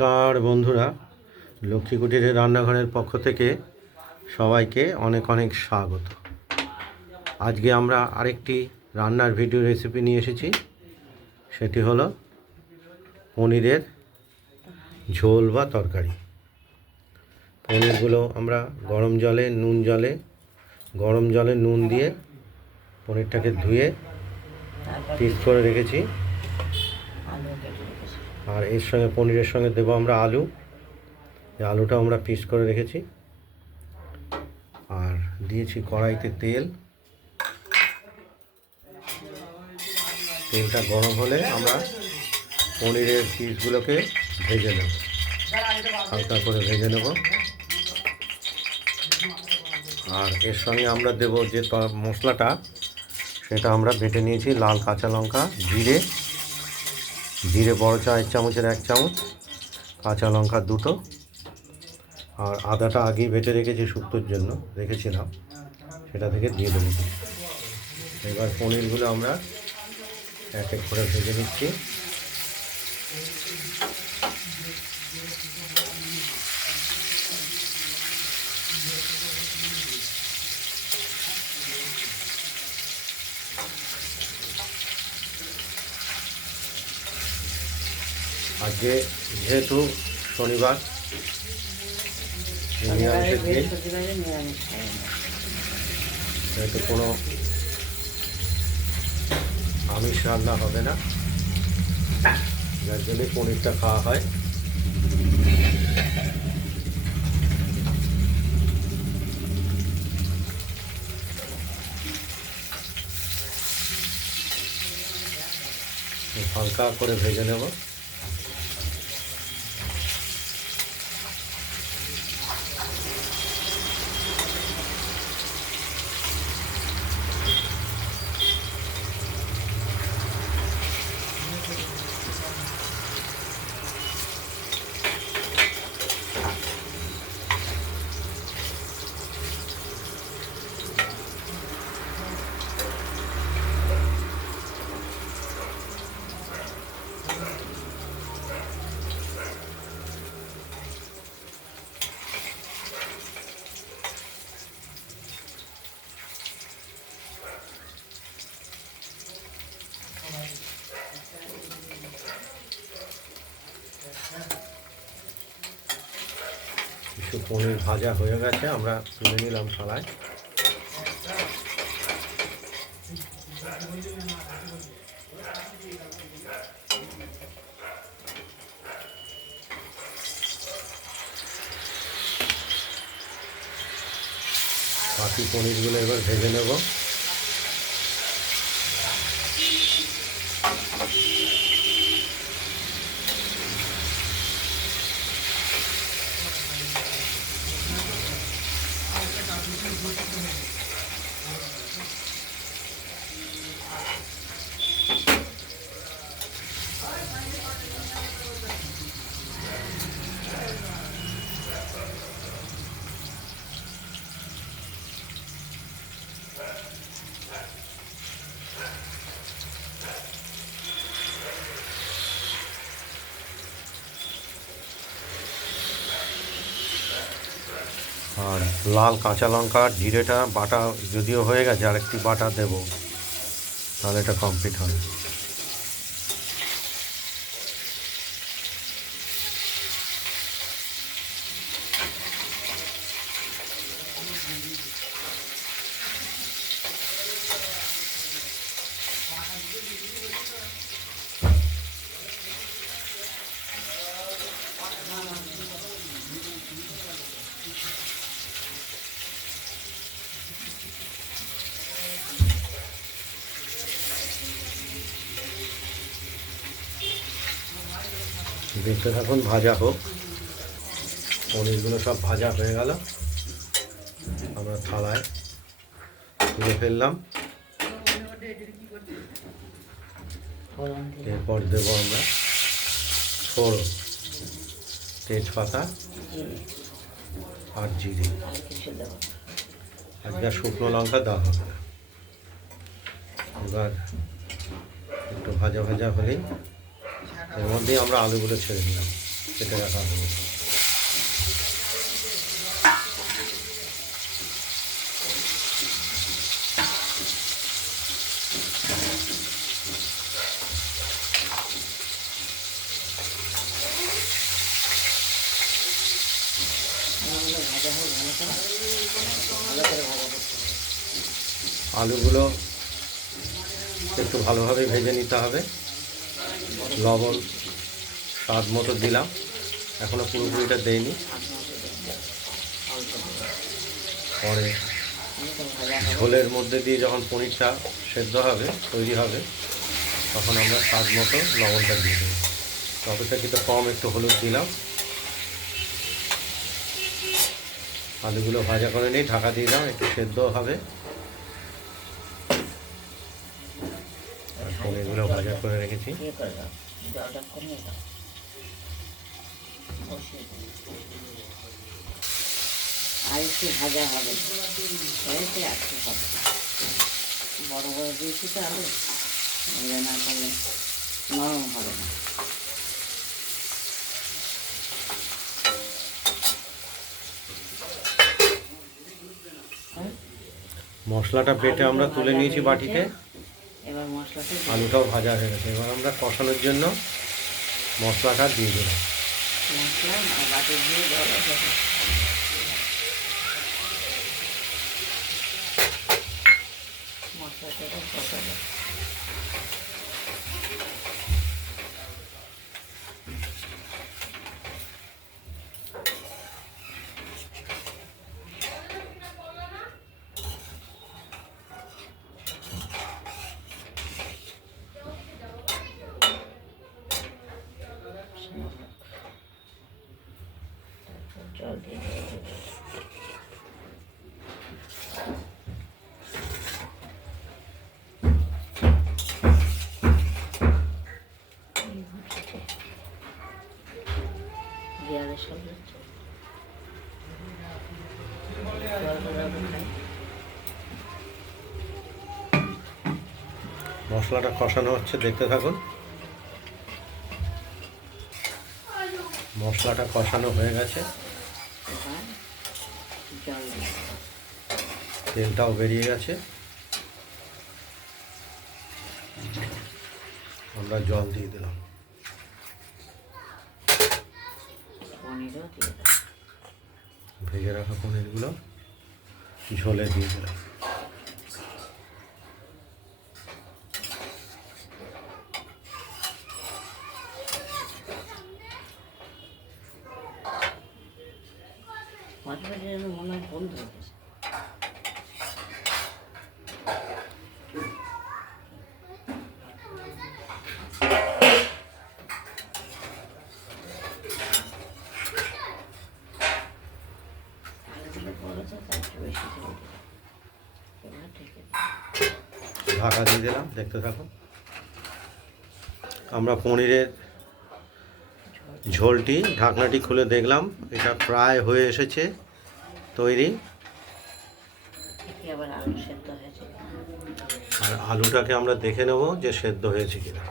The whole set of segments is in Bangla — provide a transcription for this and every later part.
নমস্কার বন্ধুরা, লক্ষ্মী কুটিরের রান্নাঘরের পক্ষ থেকে সবাইকে অনেক অনেক স্বাগত। আজকে আমরা আরেকটি রান্নার ভিডিও রেসিপি নিয়ে এসেছি। সেটি হলো পনিরের ঝোল বা তরকারি। পনিরগুলো আমরা গরম জলে নুন দিয়ে পনিরটাকে ধুয়ে পিস করে রেখেছি। আর এর সঙ্গে পনিরের সঙ্গে দেবো আমরা আলু। এই আলুটা আমরা পিস করে রেখেছি। আর দিয়েছি কড়াইতে তেলটা গরম হলে আমরা পনিরের পিসগুলোকে ভেজে নেব, হালকা করে ভেজে নেব। আর এর সঙ্গে আমরা দেব যে মশলাটা, সেটা আমরা বেটে নিয়েছি। লাল কাঁচা লঙ্কা, জিরে বড় চায়ের চামচের 1 চামচ, কাঁচা লঙ্কা 2টো, আর আদাটা আগেই বেটে রেখেছি, শুক্তোর জন্য রেখেছিলাম, সেটা থেকে দিয়ে দেবো। এবার পনিরগুলো আমরা এক এক করে ভেজে নিচ্ছি। আজকে যেহেতু শনিবার, নিরামিষের দিন, সেহেতু কোনো আমিষ রান্না হবে না, যার জন্যে পনিরটা খাওয়া হয়। হালকা করে ভেজে নেব। কিছু পনির ভাজা হয়ে গেছে, আমরা তুলে নিলাম থালায়। বাকি পনিরগুলো এবার ভেজে নেব। আর লাল কাঁচা লঙ্কা, জিরেটা বাটা যদিও হয়ে গেছে, আরেকটি বাটা দেব, তাহলে এটা কমপ্লিট হবে। দেখতে থাকুন, ভাজা হোক। পনিরগুলো সব ভাজা হয়ে গেল, আমরা থালায় তুলে ফেললাম। এরপর দেবো আমরা ফোড়ন, তেজপাতা আর জিরে। আজকে শুকনো লঙ্কা দেওয়া হবে না। এবার একটু ভাজা ভাজা হলেই এর মধ্যেই আমরা আলুগুলো ছেড়ে দিলাম। কেটে রাখা হবে। আলুগুলো একটু ভালোভাবে ভেজে নিতে হবে। লবণ স্বাদ মতো দিলাম, এখনও পুরোপুরিটা দেইনি। পরে ঝোলের মধ্যে দিয়ে যখন পনিরটা সেদ্ধ হবে, তৈরি হবে, তখন আমরা স্বাদ মতো লবণটা দিয়ে দেবো। অপেক্ষাকৃত কম একটু হলুদ দিলাম। আলুগুলো ভাজা করে নিই, ঢাকা দিয়ে দাও, একটু সেদ্ধ হবে। আর পনিরগুলো ভাজা করে রেখেছি। আর একটু ভাজা হবে, একটু হবে, বড় বড় দিয়েছি তো আলু, ভাজা না করলে নরম হবে না। মশলাটা বেটে আমরা তুলে নিয়েছি বাটিতে। এবার মশলাটা আলুটাও ভাজা হয়ে গেছে। এবার আমরা কষানোর জন্য মশলাটা দিয়ে দিলাম। মশলা বাটি দিয়ে জল আছে, মশলাটা কষাবো। জল দিয়ে দেওয়ালে সব যাচ্ছে। মশলাটা কষানো হচ্ছে, দেখতে থাকুন। মশলাটা কষানো হয়ে গেছে, তেলটাও বেরিয়ে গেছে। আমরা জল দিয়ে দিলাম। ভেজে রাখা পনিরগুলো ঝোলে দিয়ে দিলাম। মনে হয় বন্ধ হয়ে গেছে। ঢাকা দিয়ে দিলাম, দেখতে থাকুন। আমরা পনিরের ঝোলটি ঢাকনাটি খুলে দেখলাম, এটা প্রায় হয়ে এসেছে তৈরি। আর আলুটাকে আমরা দেখে নেব যে সেদ্ধ হয়েছে কিনা।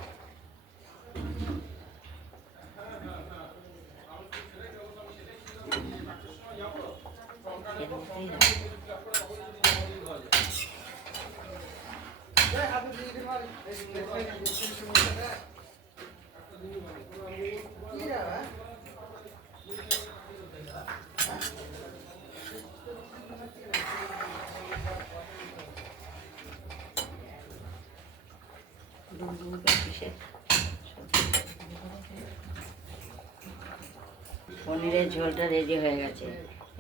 পনিরের ঝোলটা রেডি হয়ে গেছে।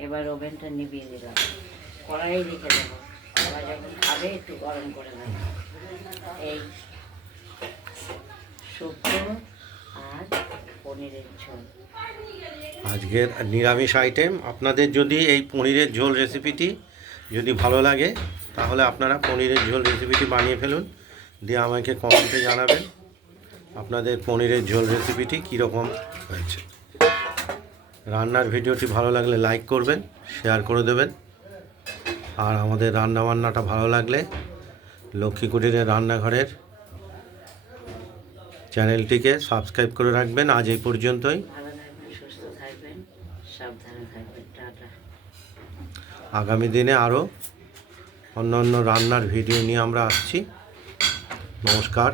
এবার ওভেনটা নিভিয়ে দিলাম, কড়াই রেখে দেবো। সবাই যখন খাবে একটু গরম করে দেবো। এই শুক্তো আর পনিরের ঝোল আজকের নিরামিষ আইটেম। আপনাদের যদি এই পনিরের ঝোল রেসিপিটি যদি ভালো লাগে, তাহলে আপনারা পনিরের ঝোল রেসিপিটি বানিয়ে ফেলুন, দিয়ে আমাকে কমেন্টে জানাবেন আপনাদের পনিরের ঝোল রেসিপিটি কীরকম হয়েছে। রান্নার ভিডিওটি ভালো লাগলে লাইক করবেন, শেয়ার করে দেবেন। আর আমাদের রান্নাবান্নাটা ভালো লাগলে লক্ষ্মী কুটিরের রান্নাঘরের চ্যানেলটিকে সাবস্ক্রাইব করে রাখবেন। আজ এই পর্যন্তই। ভালো লাগবে। থাকবেন, সাবধানে থাকবেন। টাটা। আগামী দিনে আরও অন্য অন্য রান্নার ভিডিও নিয়ে আমরা আসছি। নমস্কার।